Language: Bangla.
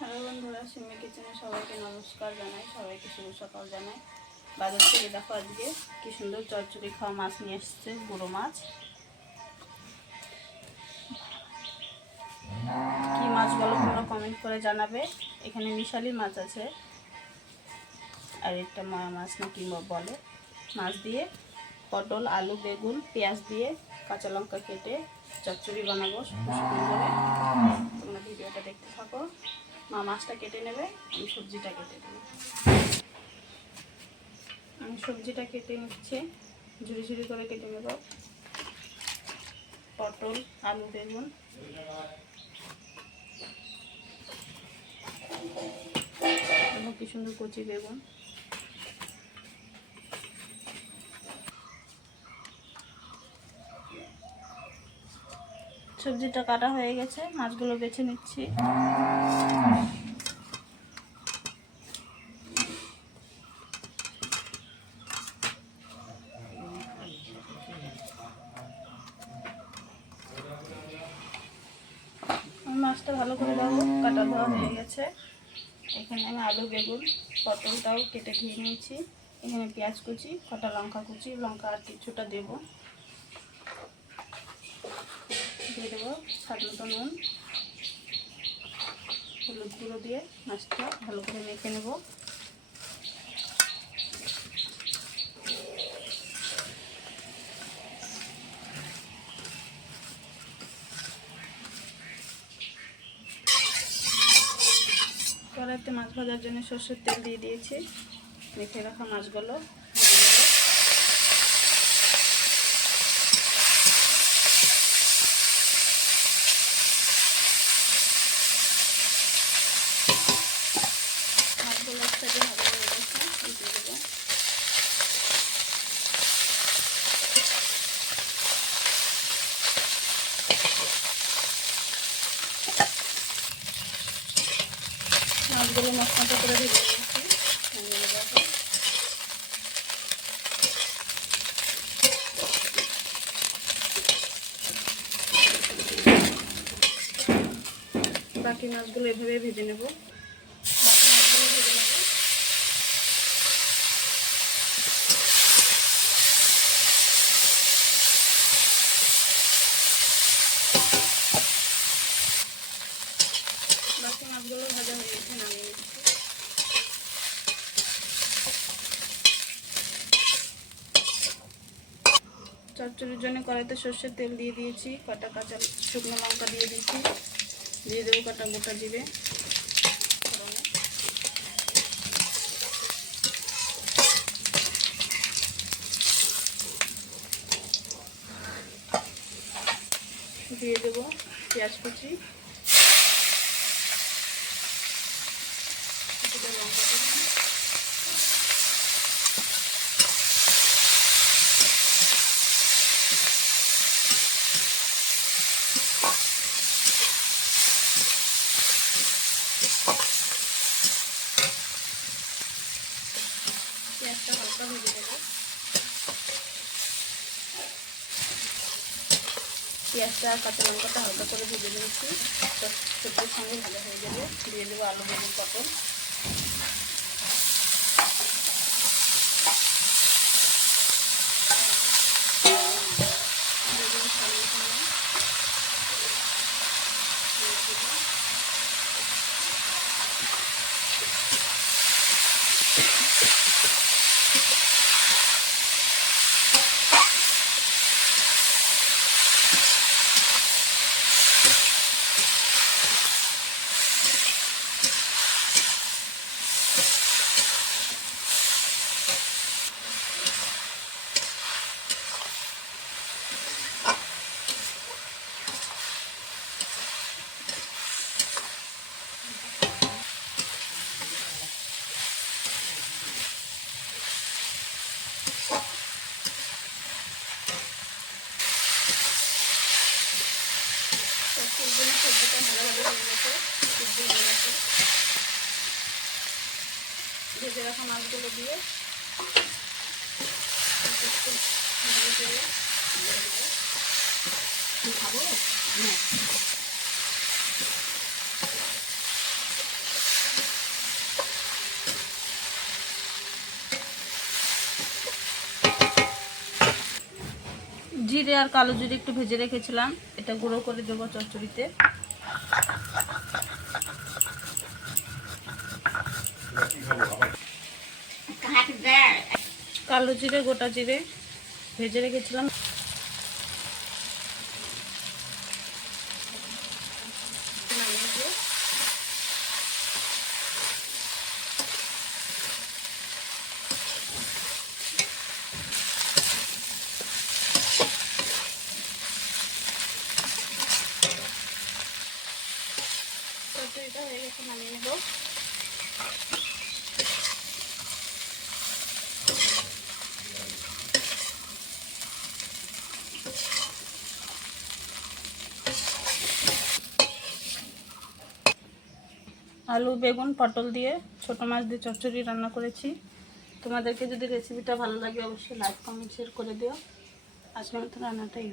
হ্যালো বন্ধুরা সিমি কিচেনে সবাইকে নমস্কার জানাই, সবাইকে শুভ সকাল জানাই। বাজার থেকে দেখো আজকে কি সুন্দর চচ্চড়ি খাওয়া মাছ নিয়ে এসছে বুড়ো মাছ। কি মাছ বলো তোমরা কমেন্ট করে জানাবে। এখানে মিশালি মাছ আছে, আর একটা ময়া মাছ না কি বলে। মাছ দিয়ে পটল, আলু, বেগুন, পেঁয়াজ দিয়ে কাঁচা লঙ্কা কেটে চচ্চড়ি বানাবো শুকনো করে। তোমরা ভিডিওটা দেখতে থাকো। মা মাছটা কেটে নেবে, আমি সবজিটা কেটে দেবো আমি সবজিটা কেটে নিচ্ছে, ঝুড়ি ঝুড়ি করে কেটে নেব। পটল, আলু, বেগুন। এবং কি সুন্দর কচি বেগুন। সবজিটা কাটা হয়ে গেছে, মাছগুলো বেছে নিচ্ছি। মাছটা ভালো করে দেবো কাটা দেওয়া হয়ে গেছে। এখানে আমি আলু, বেগুন, পটলটাও কেটে ধুয়ে নিয়েছি। এখানে পেঁয়াজ কুচি, কটা লঙ্কা কুচি, লঙ্কা আর কিছুটা দেবো। দিয়ে দেবো স্বাদ মতো নুন, হলুদ গুঁড়ো দিয়ে মাছটা ভালো করে মেখে নেব। কড়াইতে মাছ ভাজার জন্য সর্ষের তেল দিয়ে দিয়েছি, মেখে রাখা মাছগুলো ভেজে নেব মাছগুলো একসাথে ভালো হয়ে গেছে দিয়ে দেবো মাছগুলো মশলাটা করে ভেজে নিয়েছি বাকি মাছগুলো এভাবে ভেজে নেব বাকি মাছগুলো ভেজে নেব বাকি মাছগুলো ভাজা হয়ে গেছে, নামিয়ে নিচ্ছি। চচ্চড়ির জন্য কড়াইতে সর্ষের তেল দিয়ে দিয়েছি, কটা কাঁচা শুকনো লঙ্কা দিয়ে দিয়েছি, দিয়ে দেবো কটা গোটা জিরে। দিয়ে দেবো পেঁয়াজ কুচি। পেঁয়াজটা হালকা ভেজে দেবো পেঁয়াজটা আর কাঁচা লঙ্কাটা হালকা করে ভেজে নিয়েছি। সবজির সঙ্গে ভালো হয়ে যাবে দিয়ে দেবো আলু বেগুন পটল। ভেজে মাছগুলো দিয়ে খাব জিরে আর কালো জিরে একটু ভেজে রেখেছিলাম। এটা গুঁড়ো করে দেবো চচ্চড়িতে। কালো জিরে গোটা জিরে ভেজে রেখেছিলাম চচ্চড়িটা হয়ে গেছে নামিয়ে নেব আলু, বেগুন, পটল দিয়ে ছোট মাছ দিয়ে চচ্চড়ি রান্না করেছি তোমাদেরকে যদি রেসিপিটা ভালো লাগে, অবশ্যই লাইক কমেন্ট শেয়ার করে দিও আজকের মতো রান্নাটাই।